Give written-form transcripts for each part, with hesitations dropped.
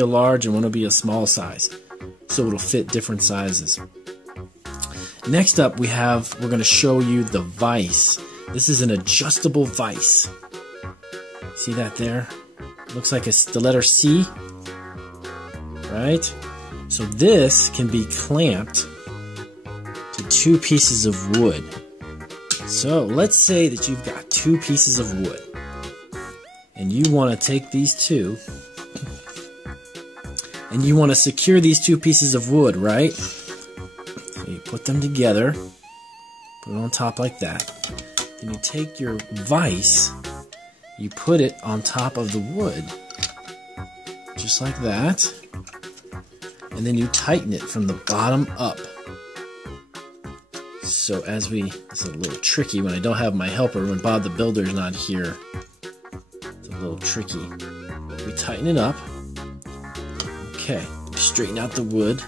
a large and one will be a small size. So it'll fit different sizes. Next up we're going to show you the vise. This is an adjustable vise. See that there? Looks like it's the letter C, right? So this can be clamped to 2 pieces of wood. So let's say that you've got 2 pieces of wood and you want to take these 2 and you want to secure these 2 pieces of wood, right? So you put them together, put it on top like that. Then you take your vise, you put it on top of the wood, just like that, and then you tighten it from the bottom up. So this is a little tricky when I don't have my helper, when Bob the Builder's not here. It's a little tricky. We tighten it up. Okay, straighten out the wood.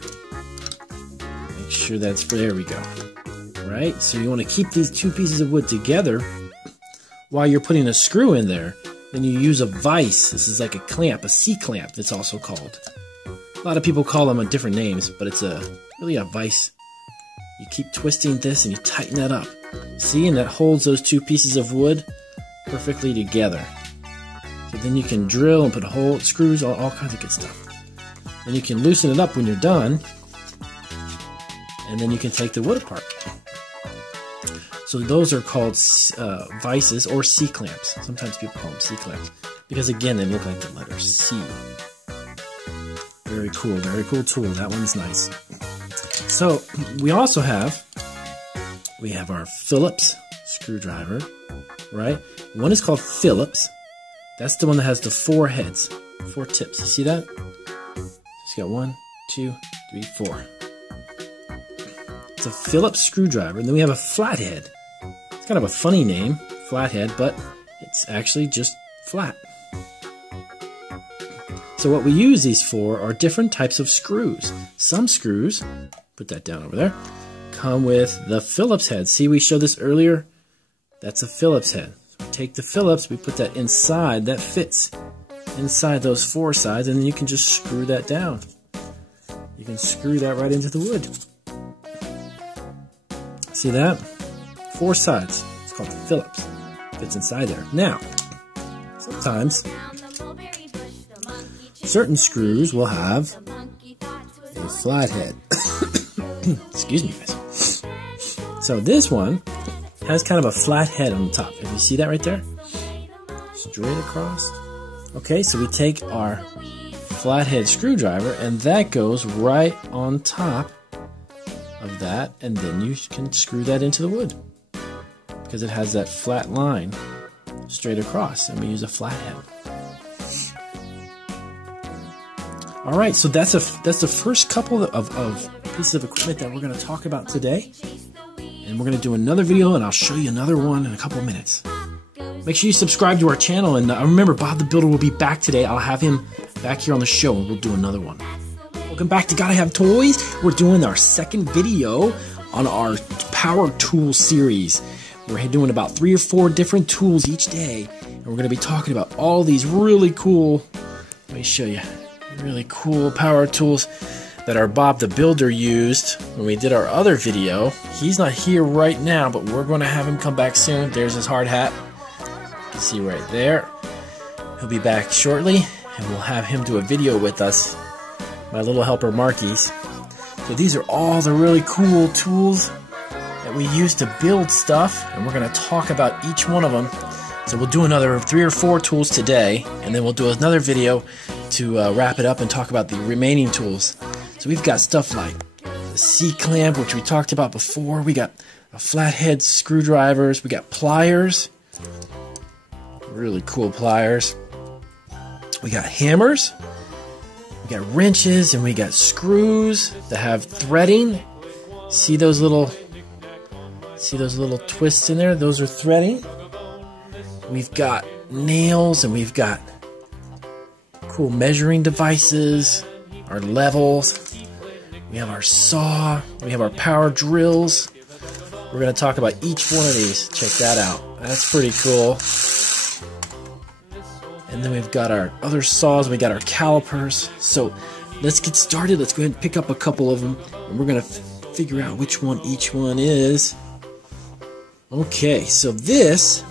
Make sure there we go. Right, so you want to keep these 2 pieces of wood together while you're putting a screw in there. Then you use a vise. This is like a clamp, a C-clamp it's also called. A lot of people call them different names, but it's really a vise. You keep twisting this and you tighten that up. See, and that holds those 2 pieces of wood perfectly together. So then you can drill and put holes, screws, all kinds of good stuff. Then you can loosen it up when you're done, and then you can take the wood apart. So those are called vices or C-clamps. Sometimes people call them C-clamps because, again, they look like the letter C. Very cool tool. That one's nice. So we also have our Phillips screwdriver, right? One is called Phillips. That's the one that has the 4 heads, 4 tips. You see that? It's got 1, 2, 3, 4. It's a Phillips screwdriver. And then we have a flathead. It's kind of a funny name, flathead, but it's actually just flat. So what we use these for are different types of screws. Some screws, put that down over there, come with the Phillips head. See, we showed this earlier? That's a Phillips head. So we take the Phillips, we put that inside, that fits inside those 4 sides, and then you can just screw that down. You can screw that right into the wood. See that? 4 sides. It's called the Phillips. Fits inside there. Now, sometimes certain screws will have a flathead. Excuse me, guys. So this one has kind of a flat head on the top. If you see that right there? Straight across. Okay, so we take our flathead screwdriver and that goes right on top of that, and then you can screw that into the wood because it has that flat line straight across, and we use a flathead. Alright, so that's the first couple of pieces of equipment that we're going to talk about today. And we're going to do another video, and I'll show you another one in a couple of minutes. Make sure you subscribe to our channel, and remember, Bob the Builder will be back today. I'll have him back here on the show, and we'll do another one. Welcome back to Gotta Have Toys. We're doing our second video on our Power Tool series. We're doing about 3 or 4 different tools each day, and we're going to be talking about all these really cool, let me show you, really cool power tools that our Bob the Builder used when we did our other video. He's not here right now, but we're going to have him come back soon. There's his hard hat. You see right there. He'll be back shortly, and we'll have him do a video with us, my little helper Marquise. So these are all the really cool tools that we use to build stuff, and we're going to talk about each one of them. So we'll do another 3 or 4 tools today, and then we'll do another video to wrap it up and talk about the remaining tools. So we've got stuff like the C-clamp, which we talked about before. We got flathead screwdrivers. We got pliers. Really cool pliers. We got hammers. We got wrenches, and we got screws that have threading. See those little twists in there? Those are threading. We've got nails, and we've got cool measuring devices, our levels. We have our saw. We have our power drills. We're going to talk about each one of these. Check that out. That's pretty cool. And And then we've got our other saws, we got our calipers. So let's get started. Let's go ahead and pick up a couple of them, and we're gonna figure out which one each one is. Okay, so this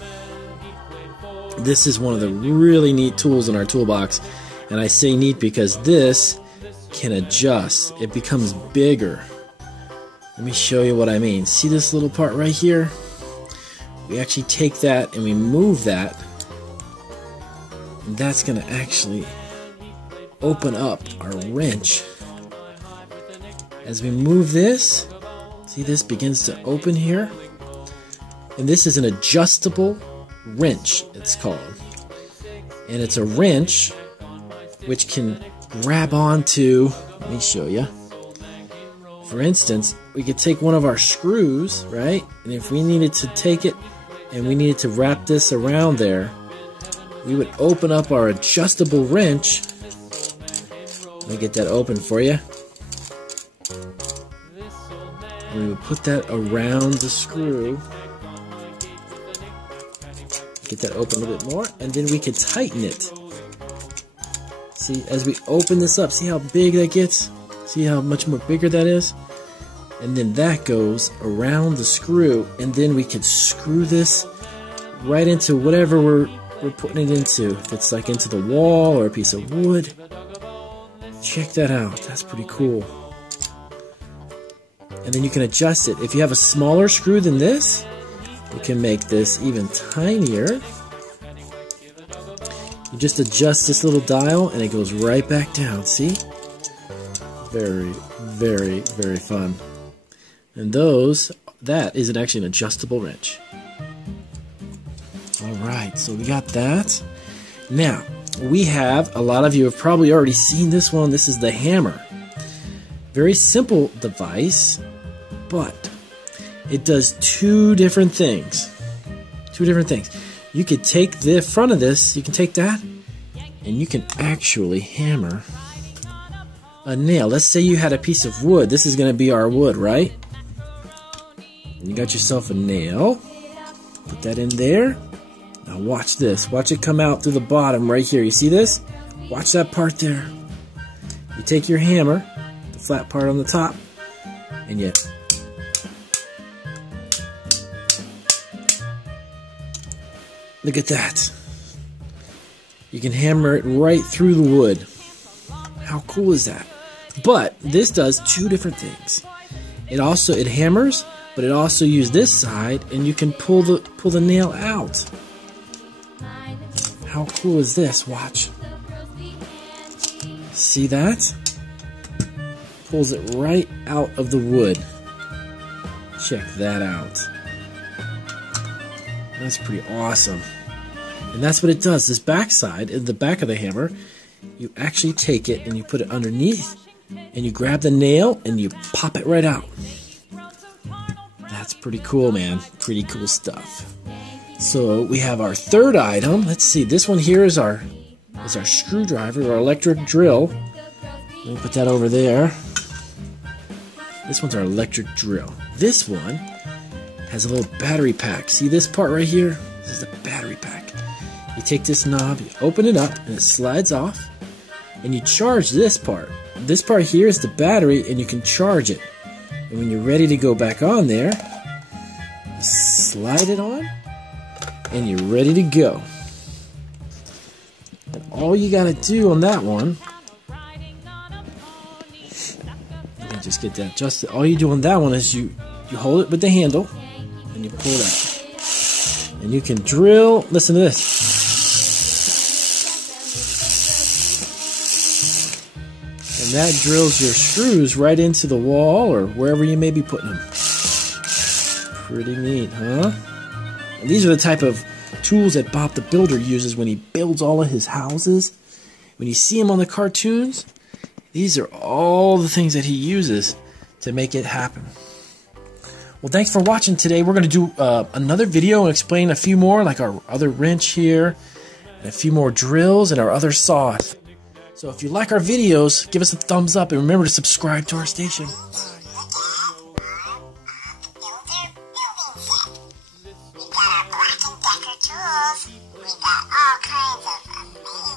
is one of the really neat tools in our toolbox, and I say neat because this can adjust. It becomes bigger. Let me show you what I mean. See this little part right here? We actually take that and we move that, and that's going to actually open up our wrench. As we move this, see, this begins to open here, and this is an adjustable wrench, it's called. And it's a wrench which can grab onto, let me show you. For instance, we could take one of our screws, right? And if we needed to take it and we needed to wrap this around there, we would open up our adjustable wrench. Let me get that open for you. We would put that around the screw. Get that open a little bit more, and then we could tighten it. See, as we open this up, see how big that gets? See how much more bigger that is? And then that goes around the screw, and then we could screw this right into whatever we're putting it into. If it's like into the wall or a piece of wood. Check that out. That's pretty cool. And then you can adjust it. If you have a smaller screw than this, you can make this even tinier. You just adjust this little dial and it goes right back down, see? Very, very, very fun. And that is actually an adjustable wrench. Alright, so we got that. Now, we have, a lot of you have probably already seen this one. This is the hammer. Very simple device, but it does two different things. You could take the front of this, you can take that, and you can actually hammer a nail. Let's say you had a piece of wood. This is going to be our wood, right? You got yourself a nail. Put that in there. Now watch this. Watch it come out through the bottom right here. You see this? Watch that part there. You take your hammer, the flat part on the top, and you look at that. You can hammer it right through the wood. How cool is that? But this does two different things. It hammers, but it also uses this side, and you can pull the nail out. How cool is this? Watch. See that? Pulls it right out of the wood. Check that out. That's pretty awesome. And that's what it does. This back side, the back of the hammer, you actually take it and you put it underneath, and you grab the nail and you pop it right out. That's pretty cool, man. Pretty cool stuff. So we have our third item. Let's see. This one here is our screwdriver, our electric drill. Let me put that over there. This one's our electric drill. This one has a little battery pack. See this part right here? This is the battery pack. You take this knob, you open it up, and it slides off, and you charge this part. This part here is the battery, and you can charge it. And when you're ready to go back on there, you slide it on, and you're ready to go. And all you gotta do on that one, let me just get that adjusted. All you do on that one is you hold it with the handle, and you pull it out. And you can drill, listen to this. And that drills your screws right into the wall or wherever you may be putting them. Pretty neat, huh? And these are the type of tools that Bob the Builder uses when he builds all of his houses. When you see him on the cartoons, these are all the things that he uses to make it happen. Well, thanks for watching today. We're going to do another video and explain a few more, like our other wrench here, and a few more drills and our other saws. So if you like our videos, give us a thumbs up and remember to subscribe to our station. We got all kinds of amazing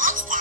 Next time.